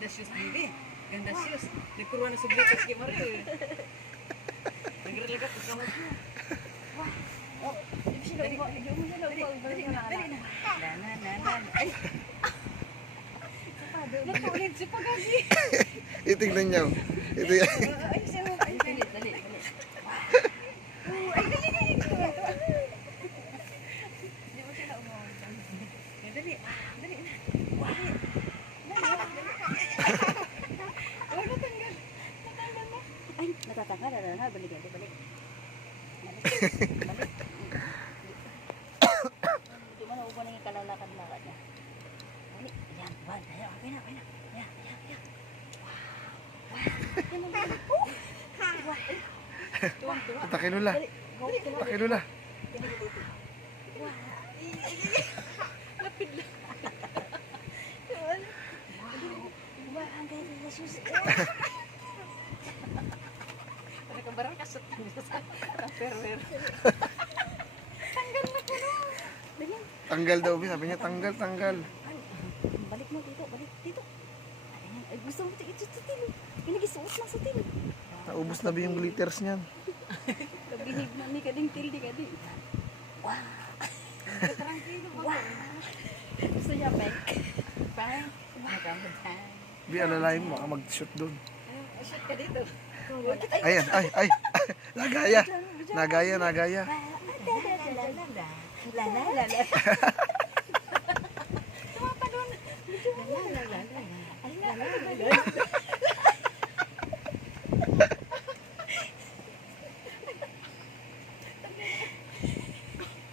ganda shoes dili. Ganda shoes. Nagkuruan na sa glitters kay Mario. Nagre ka kamot mo. Oh, di siya lang. Dali na. Na. Ay. Nakulit si Pagagi. Itignan niyo. Ito yan. Ay, siya mo. Ay, dali. Ay, dali. Di mo sila umuwi. Dali na. Oh, natanggal. Natanggal na. Ay, natatanggal. Balik. Hindi mo na ubo na yung kalalakad-lakad niya. Balik. Ayan, one. Okay na. Ayan. Tuwang-tuwa. Takinula. Takinula. Lapid lang. Wow, ang ganda na shoes. Barang kasut sa tupperware. Tanggal na ko no. Tanggal daw, sabi niya tanggal. Balik dito. Ay, gusto mo ito sa tilo. Pinagisuot lang sa tilo. Naubos na ba yung glitters niyan? Nabinig na ni kading tildi kading. Wow. Tranquilo ba? Gusto niya bang? Bi, alalahin mo, mag-shoot doon. Shoot ka dito. Ayan, ay. Nagaya. La. Tumapa doon. La.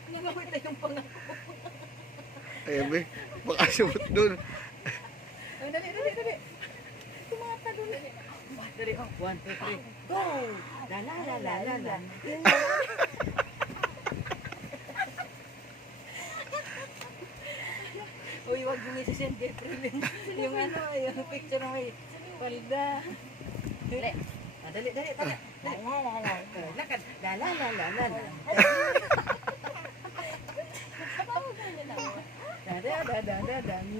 Nangawit na yung pangako. Ayan, bi. Baka shoot doon. Dali. Tumapa doon. Dali, 1, 2, 3. Go! La. Uy, wag yung isi-send kay Prilin. Yung picture ng may palda. Dali. Tara. Lakad. La.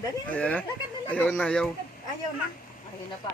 Dali. Ayan. Ayaw na. Ayaw na pa.